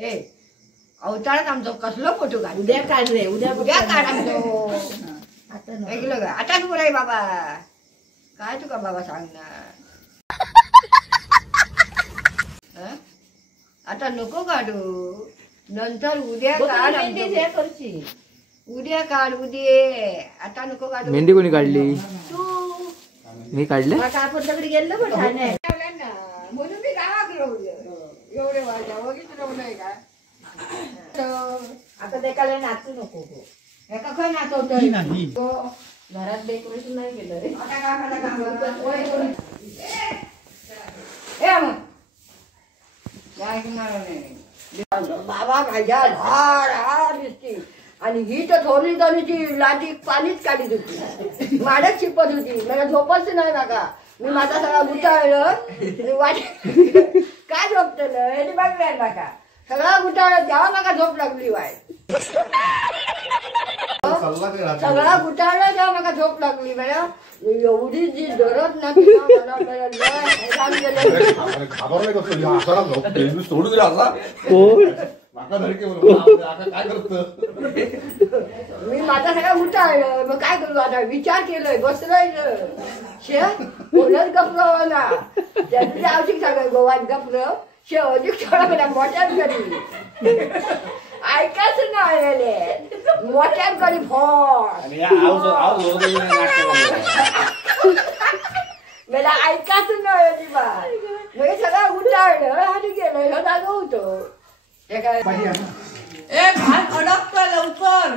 ए अवतारात आमचो कसलो फोटो काढ उद्या काढ रे उद्या काढ आमचो आताच बोलाय बाबा काय तुका बाबा सांग ना आता नको काढू नंतर उद्या काढ उद्या काढ उद्या आता नको काढू मेहंदी कोणी काढली तू मी काढले आपण सगळे गेलो पण म्हणून मी गावाकडे एवढे वाजा बघितलं नाही का आता देखायला नाचू नको एका खय नाचवतो घरात डेकोरेशन नाही केलं रे बाबा माझ्या हार हार दिसती आणि ही तर थोडी तरीची लादी पाणीच काढीत होती माडच शिपत होती मला झोपच नाही नका मी माझा सगळा गुटाळलं काय झोपतलं हे बघणार नका सगळा गुटाळलं तेव्हा मला झोप लागली वाय सगळा गुटाळला तेव्हा मला झोप लागली मॅडम एवढी जी जरत ना मी माझा सगळा उठाळलं मग काय करू आता विचार केलोय बसलोय बोलत गप्र ना त्यांनी आवश्यक सांगाय गोवान गप्र शे अधिक थोडा मोठ्यात करी ऐकाच नाही मोठ्यात करी मला ऐकाच नाही अजिबात मी सगळं उठाळलं आणि गेलं हे जागं होतं अडकतो लवकर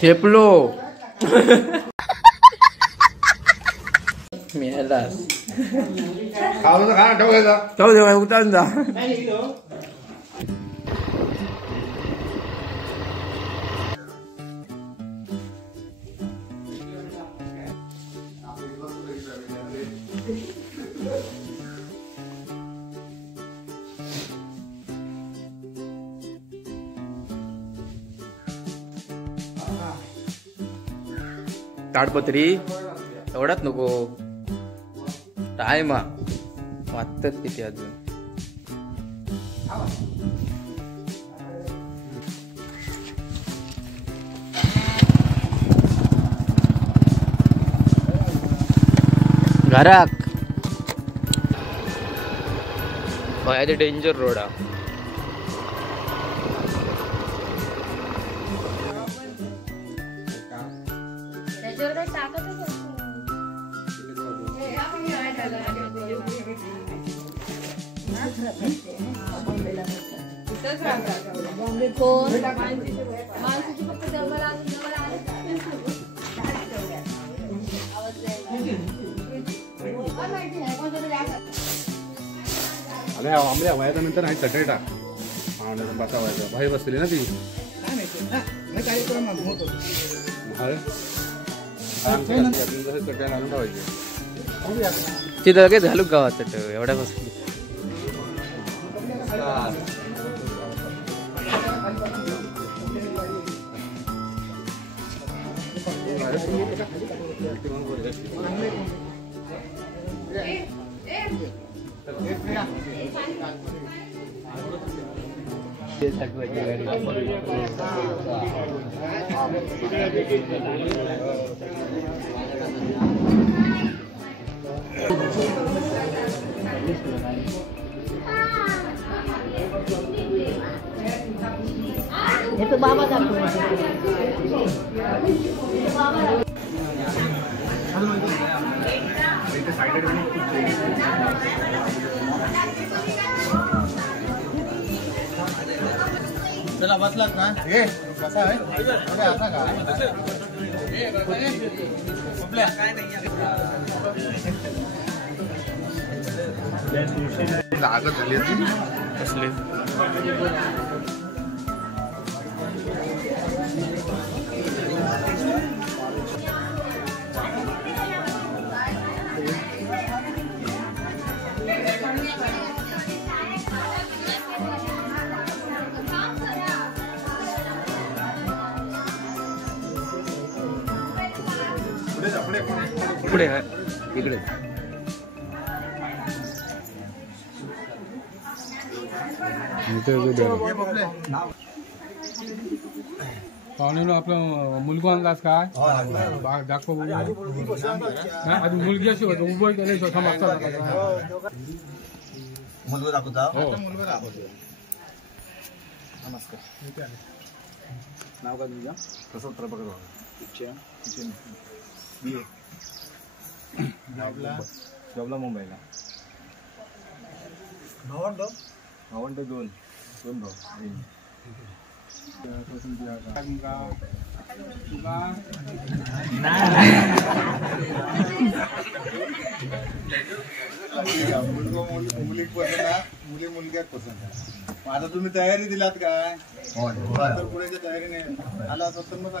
शेपलो मेलास ठेव दे उतारून जा ताडपत्री एवढाच नको टाइम वाटतात किती अजून घराक ते डेंजर रोड अरे आंबल्या वयाच्यानंतर नाही चटई टाक बसा व्हायचं भाई बसली ना ती चटई घालून ठेवायची तिथं लगेच घालू गावात चट एवढ्या बसली हे तो बाबा जातो चला बसलात ना हे कसा आहे असा का लागत झाली कसले पुढे इकडे पाहुणे आपलं मुलगा आणलास काय दाखव आधी मुलगी अशी होती उभं केले स्वतः मागचा मुलगा दाखवता मुलगा नमस्कार नाव काय तुमचं प्रसाद प्रभाकर जॉबला मुंबईला भावंड दोन भाऊ मुली मुलग्यात पसंत आहे. आता तुम्ही तयारी दिलात काय तर पुढेच्या तयारीने आला असं तर मग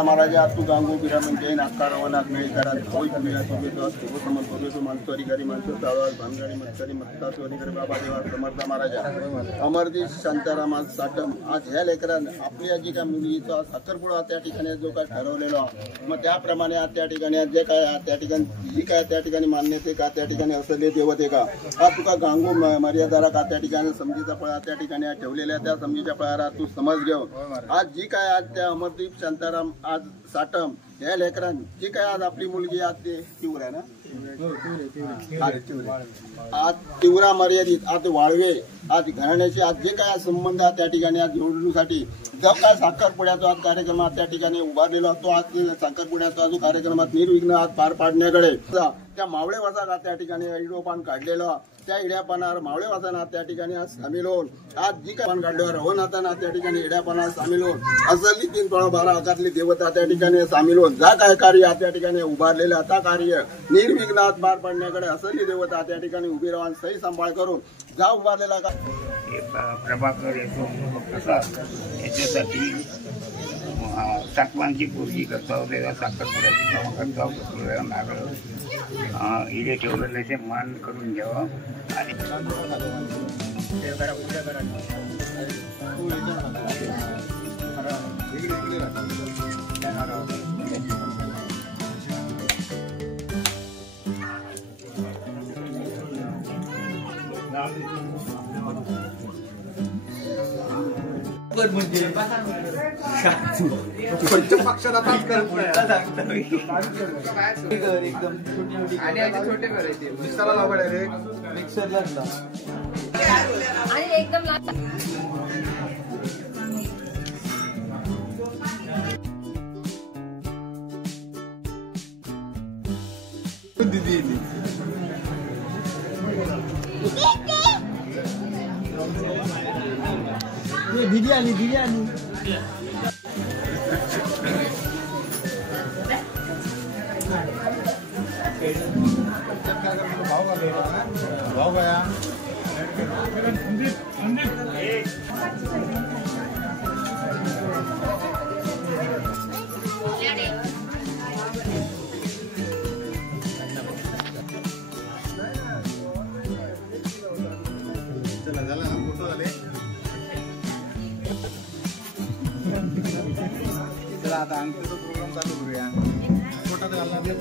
महाराजा तू गांगो बिरामन जैन आकार वनाक मेळ करा होय कमिया तो बेतो असतो समन तो बेतो मानतो अधिकारी मानतो ताळवार भांगारी मतकरी मत्ता तो अधिकारी बाबा देवा समर्थ महाराजा अमरदीश शांताराम आज साटम आज ह्या लेकरान आपली जी काय मुलीचा साखरपुडा त्या ठिकाणी जो काय ठरवलेला मग त्याप्रमाणे आज त्या ठिकाणी जे काय त्या ठिकाणी जी काय त्या ठिकाणी मान्यते का त्या ठिकाणी असले देवते का आज तुका गांगो मर्यादारा का त्या ठिकाणी समजीचा फळा त्या ठिकाणी ठेवलेल्या त्या समजीच्या फळाला तू समज घेऊन आज जी काय आज त्या अमरदीप शांताराम आज साटम या लेकरान जी काय आज आपली मुलगी आज ते तीव्र आहे ना आज तीव्रा मर्यादित आज वाळवे आज घराण्याचे आज जे काय संबंध त्या ठिकाणी आज निवडणुकीसाठी जो काय साखरपुड्याचा आज कार्यक्रम त्या ठिकाणी उभारलेला तो आज साखरपुड्याचा जो कार्यक्रमात निर्विघ्न आज पार पाडण्याकडे त्या मावळेवाचा त्या ठिकाणी इडोपान काढलेला त्या इड्यापानावर मावळेवाचा त्या ठिकाणी आज सामील होऊन आज जी काय पान काढल्यावर रवनाथांना त्या ठिकाणी इड्यापाना सामील होऊन असली 3-12 आकातली देवता त्या ठिकाणी सामील होऊन जा काय कार्य त्या ठिकाणी उभारलेलं आता कार्य निर्विघ्नात पार पाडण्याकडे असली देवता त्या ठिकाणी उभी राहून सही सांभाळ करून जा उभारलेला का प्रभाकर येतो प्रसाद याच्यासाठी सातवांची पूर्वी करता साखरपुड्याची कामं करता नारळ इडे ठेवलेले मान करून घ्यावं आणि बिर्याणी बिर्याणी भाव गया चला झाला ना फोटो झाले चला आता अंकितचा प्रोग्राम चालू करूया फोटो घालणार दे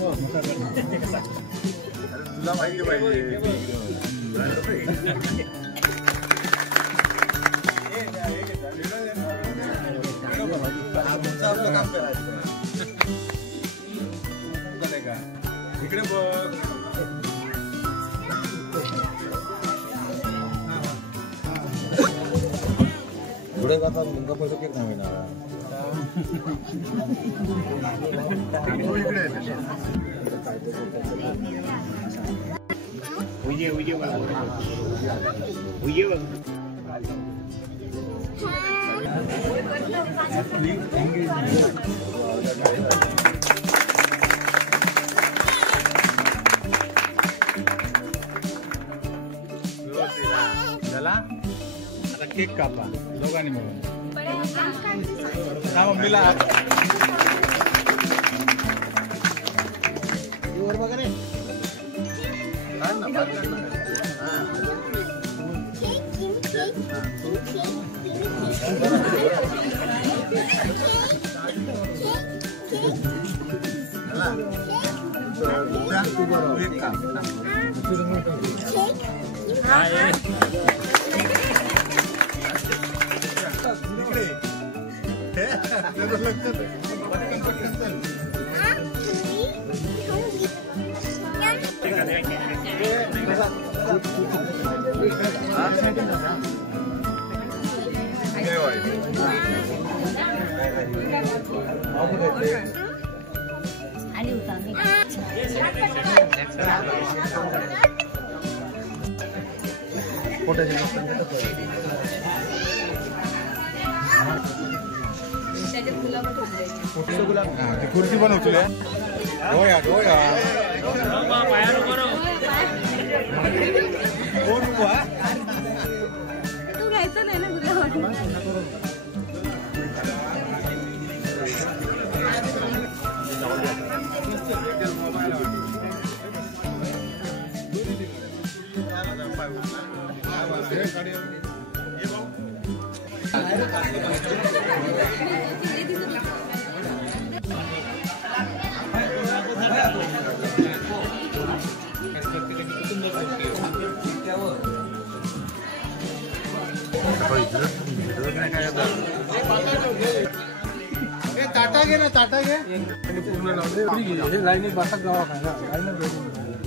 तुला माहिती पाहिजे आपलं काम करायचं का इकडे बघ पुढे जातात मुलगा पैसे केक नाही मिळणार झाला आता केक कापा दोघांनी मिळून मम्मीला बघा रे खुर्ची पण उचलूया गोया गोया तू घ्यायचं नाही ना तुला टाटा घे ना टाटा घे पूर्ण लावले लाईनीत बसा गावा काय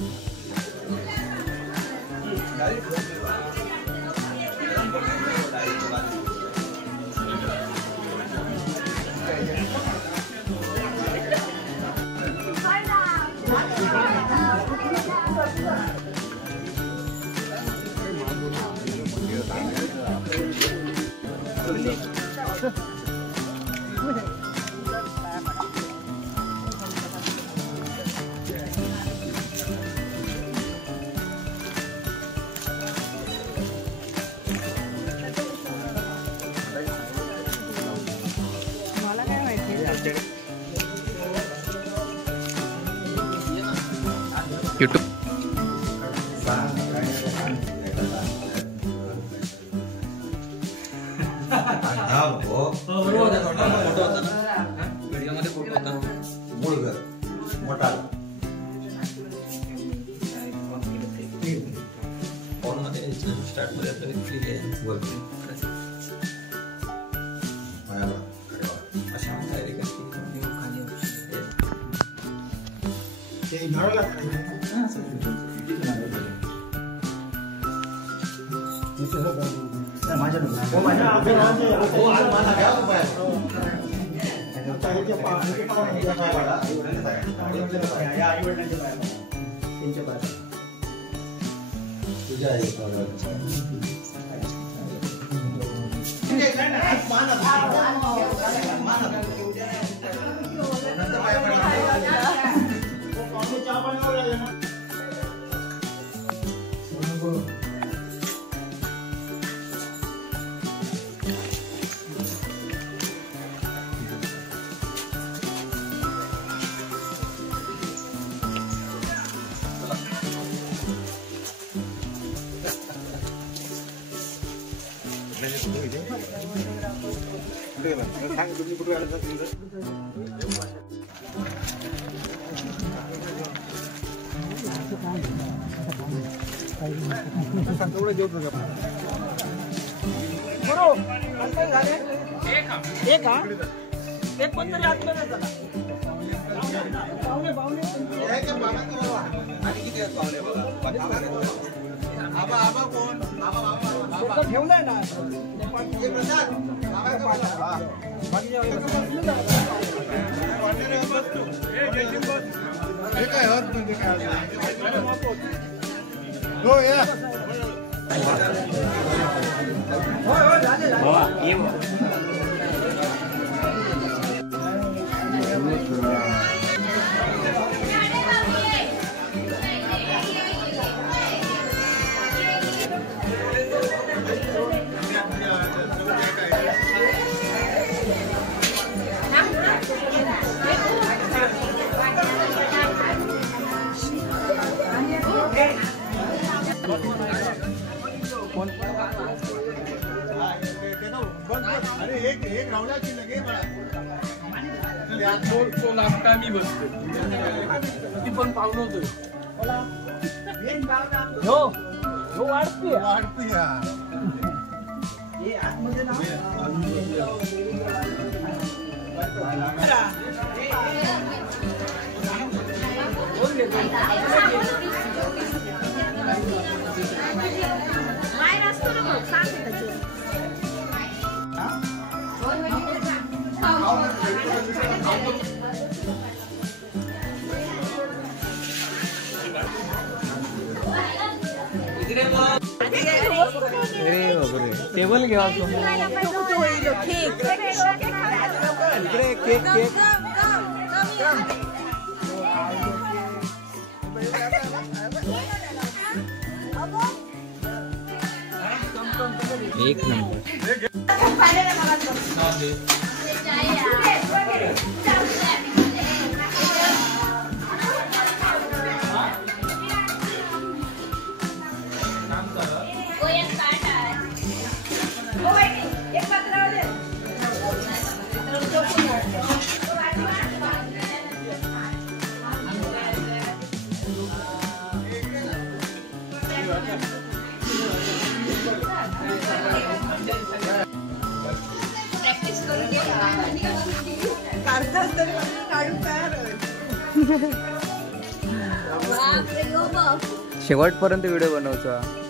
यूट्यूब तो नाश्ता मी बसतो ती पण पाहुणं होतं टेबल घ्या केक केक एक नंबर शेवटपर्यंत व्हिडिओ बनवचा.